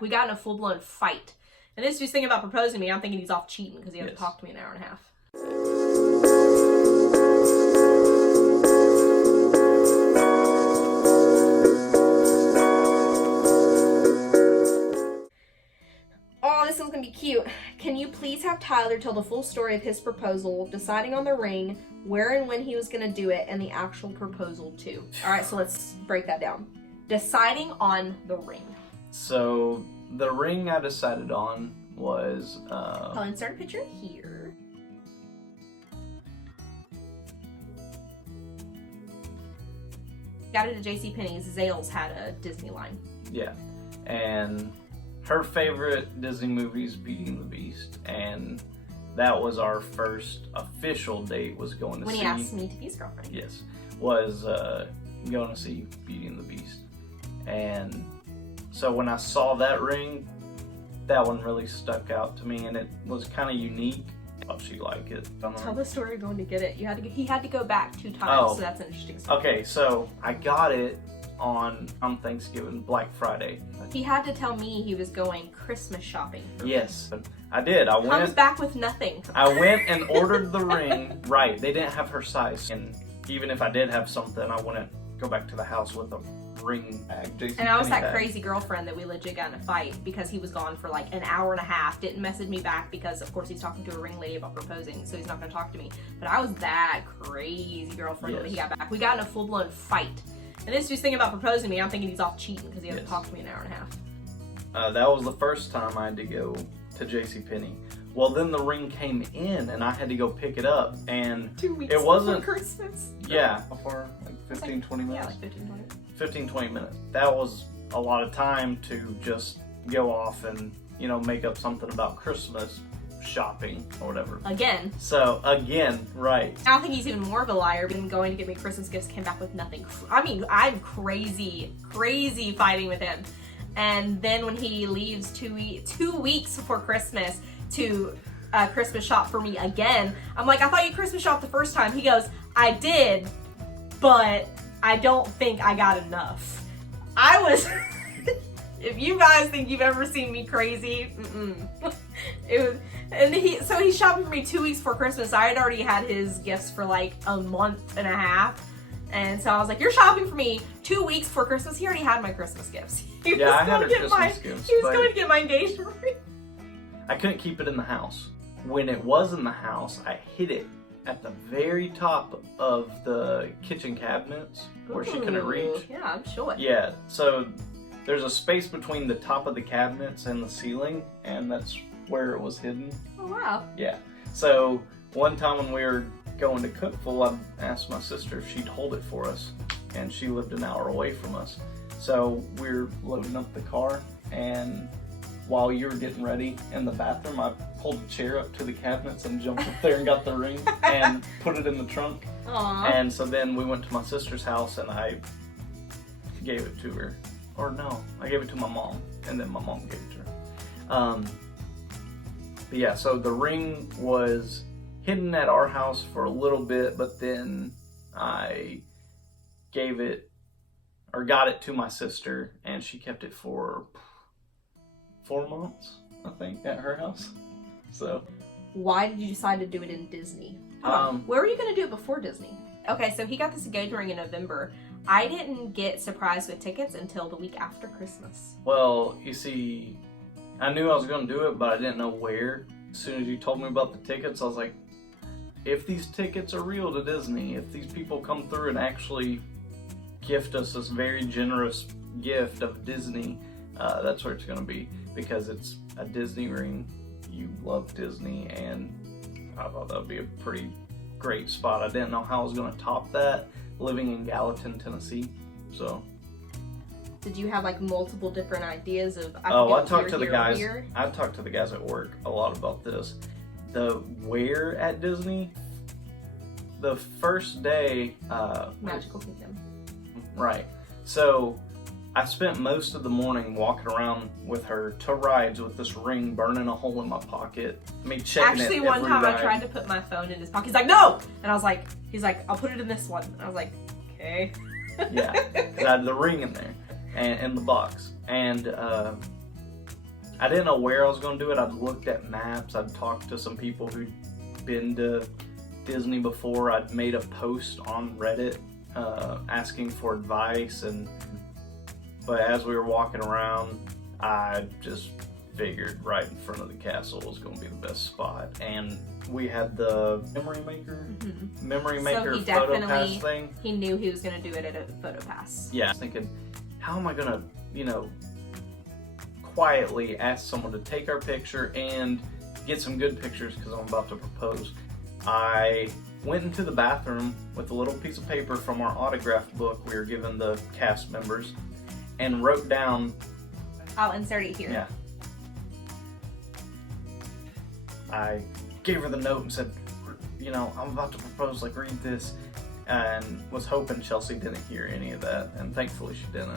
We got in a full-blown fight. And this dude's thinking about proposing to me. I'm thinking he's off cheating because he hasn't talked to me in an hour and a half. Oh, this one's gonna be cute. Can you please have Tyler tell the full story of his proposal, deciding on the ring, where and when he was gonna do it, and the actual proposal too? All right, so let's break that down. Deciding on the ring. So the ring I decided on was I'll insert a picture here. Got it at JCPenney's. Zales had a Disney line. Yeah, and her favorite Disney movie is Beauty and the Beast, and that was our first official date, was going to when see... he asked me to be his girlfriend. Yes, was going to see Beauty and the Beast. And so when I saw that ring, that one really stuck out to me, and it was kind of unique. Oh, she liked it. Tell the story of going to get it. He had to go back 2 times, so that's an interesting story. Okay, so I got it on Thanksgiving, Black Friday. He had to tell me he was going Christmas shopping. Yes, I did. Comes back with nothing. I went and ordered the ring. Right, they didn't have her size, and even if I did have something, I wouldn't go back to the house with a ring bag. And I was that crazy girlfriend that we legit got in a fight because he was gone for like an hour and a half, didn't message me back because of course he's talking to a ring lady about proposing, so he's not going to talk to me. But I was that crazy girlfriend when he got back. We got in a full-blown fight. And this dude's thinking about proposing to me. I'm thinking he's off cheating because he hasn't talked to me in an hour and a half. That was the first time I had to go to JCPenney. Well, then the ring came in and I had to go pick it up, and 2 weeks it wasn't before Christmas. Yeah, before like 15, 20 minutes. Yeah, like 15, 20. 15, 20 minutes. That was a lot of time to just go off and, you know, make up something about Christmas shopping or whatever. Again. So, again, right. I think he's even more of a liar, been going to get me Christmas gifts, came back with nothing. I mean, I'm crazy fighting with him. And then when he leaves 2 weeks before Christmas to Christmas shop for me again, I'm like, I thought you Christmas shopped the first time. He goes, I did, but I don't think I got enough. I was, if you guys think you've ever seen me crazy, it was, and so he's shopping for me 2 weeks before Christmas. I had already had his gifts for like a month and a half. And so I was like, you're shopping for me 2 weeks before Christmas. He already had my Christmas gifts. I had her Christmas gifts. He was going to get my engagement ring. I couldn't keep it in the house. When it was in the house, I hid it at the very top of the kitchen cabinets where she couldn't reach. Yeah, I'm sure. Yeah, so there's a space between the top of the cabinets and the ceiling, and that's where it was hidden. Oh, wow. Yeah. So one time when we were going to Cookeville, I asked my sister if she'd hold it for us, and she lived an hour away from us. So we're loading up the car, and while you were getting ready in the bathroom, I pulled a chair up to the cabinets and jumped up there and got the ring and put it in the trunk. Aww. And so then we went to my sister's house and I gave it to her. Or no, I gave it to my mom, and then my mom gave it to her. But yeah, so the ring was hidden at our house for a little bit, but then I gave it, or got it to my sister, and she kept it for 4 months, I think, at her house. So, why did you decide to do it in Disney? Where were you going to do it before Disney? Okay, so he got this engagement ring in November. I didn't get surprised with tickets until the week after Christmas. Well, you see, I knew I was going to do it, but I didn't know where. As soon as you told me about the tickets, I was like, if these tickets are real to Disney, if these people come through and actually gift us this very generous gift of Disney, that's where it's going to be, because it's a Disney ring. You love Disney, and I thought that would be a pretty great spot. I didn't know how I was going to top that living in Gallatin, Tennessee. So, did you have like multiple different ideas of? I talked to the guys. I talked to the guys at work a lot about this. The where at Disney, the first day, Magical Kingdom. Right. So I spent most of the morning walking around with her to rides with this ring burning a hole in my pocket. Me checking Actually, it one every time ride. I tried to put my phone in his pocket. He's like, no! And I was like, he's like, I'll put it in this one. And I was like, okay. Yeah, because I had the ring in there and in the box. And I didn't know where I was going to do it. I'd looked at maps. I'd talked to some people who'd been to Disney before. I'd made a post on Reddit asking for advice, but as we were walking around, I just figured right in front of the castle was going to be the best spot. And we had the Memory Maker So he Photo Pass thing. He knew he was going to do it at a Photo Pass. Yeah, I was thinking, how am I going to, quietly ask someone to take our picture and get some good pictures because I'm about to propose. I went into the bathroom with a little piece of paper from our autograph book we were given the cast members and wrote down. I'll insert it here. Yeah. I gave her the note and said, I'm about to propose, like, read this, and was hoping Chelsea didn't hear any of that, and thankfully she didn't.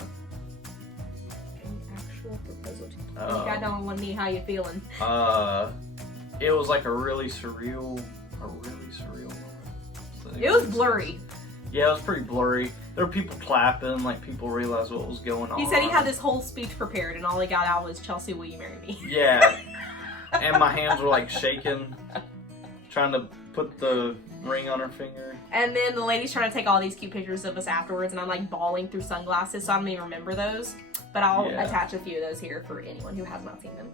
An actual proposal. I don't want to know how you're feeling. It was like a really surreal moment. So it was blurry. Yeah, it was pretty blurry. There were people clapping, like people realized what was going on. He said he had this whole speech prepared, and all he got out was, "Chelsea, will you marry me?" Yeah. And my hands were like shaking, trying to put the ring on her finger. And then the lady's trying to take all these cute pictures of us afterwards, and I'm like bawling through sunglasses, so I don't even remember those. But I'll attach a few of those here for anyone who has not seen them.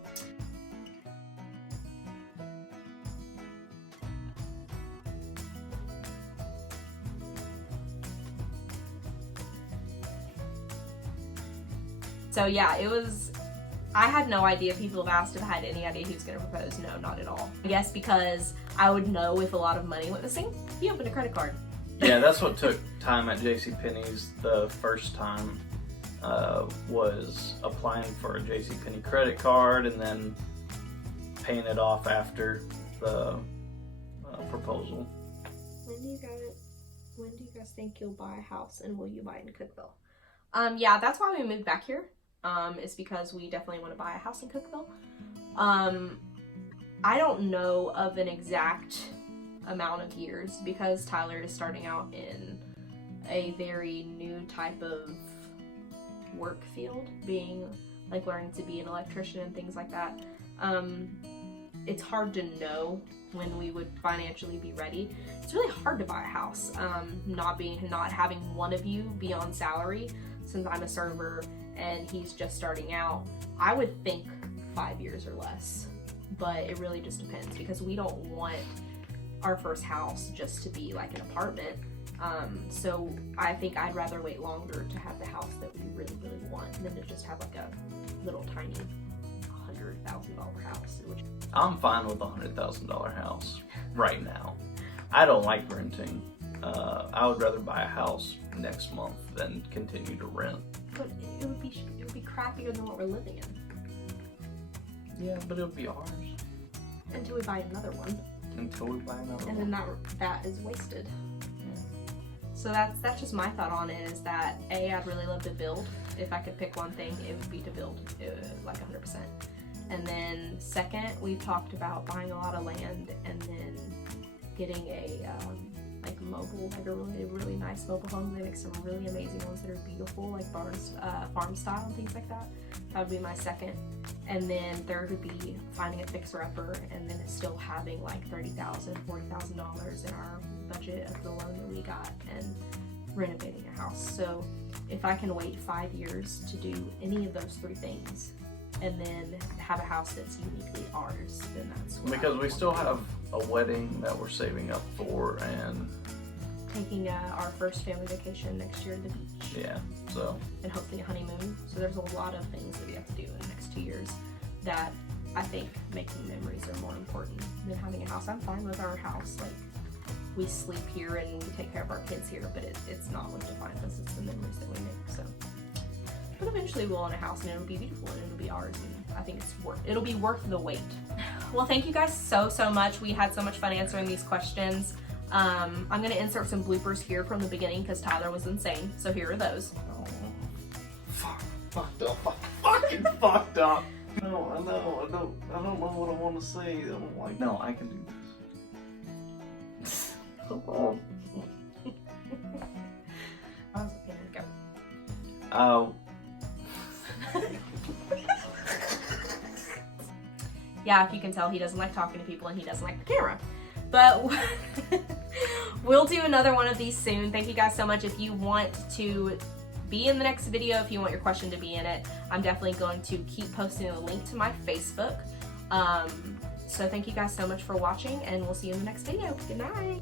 So yeah, I had no idea. People have asked if I had any idea he was going to propose. No, not at all. I guess because I would know if a lot of money went missing, he opened a credit card. Yeah, that's what took time at JCPenney's the first time, was applying for a JCPenney credit card and then paying it off after the proposal. When do you guys think you'll buy a house, and will you buy it in Cookeville? Yeah, that's why we moved back here. Is because we definitely want to buy a house in Cookeville. I don't know of an exact amount of years because Tyler is starting out in a very new type of work field, being like learning to be an electrician and things like that. It's hard to know when we would financially be ready. It's really hard to buy a house, not having one of you be on salary, since I'm a server and he's just starting out. I would think 5 years or less, but it really just depends because we don't want our first house just to be like an apartment. So I think I'd rather wait longer to have the house that we really, really want than to just have like a little tiny $100,000 house. I'm fine with a $100,000 house right now. I don't like renting. I would rather buy a house next month than continue to rent. But it would be crappier than what we're living in. Yeah, but it'll be ours. Until we buy another one. And then that is wasted. Yeah. So that's just my thought on it, is that I'd really love to build. If I could pick one thing, it would be to build like 100%. And then second, we've talked about buying a lot of land and then getting a really nice mobile home. They make some really amazing ones that are beautiful, like farm style and things like that. That would be my second. And then third would be finding a fixer-upper and then still having like $30,000, $40,000 in our budget of the loan that we got and renovating a house. So if I can wait 5 years to do any of those three things and then have a house that's uniquely ours, then that's what because we still have a wedding that we're saving up for and taking our first family vacation next year to the beach. Yeah, so. And hopefully a honeymoon. So there's a lot of things that we have to do in the next 2 years that I think making memories are more important than having a house. I'm fine with our house. Like, we sleep here and we take care of our kids here, but it's not what defines us. It's the memories that we make, so. But eventually we'll own a house and it'll be beautiful and it'll be ours, and I think it'll be worth the wait. Well, thank you guys so much. We had so much fun answering these questions. I'm gonna insert some bloopers here from the beginning because Tyler was insane. So here are those. Oh, fucked up. Fucking fucked up. No, I don't know what I want to say. I don't like. No, I can do this. Go. yeah, if you can tell, he doesn't like talking to people and he doesn't like the camera. But we'll do another one of these soon. Thank you guys so much. If you want to be in the next video, if you want your question to be in it, I'm definitely going to keep posting a link to my Facebook. So thank you guys so much for watching, and we'll see you in the next video. Good night.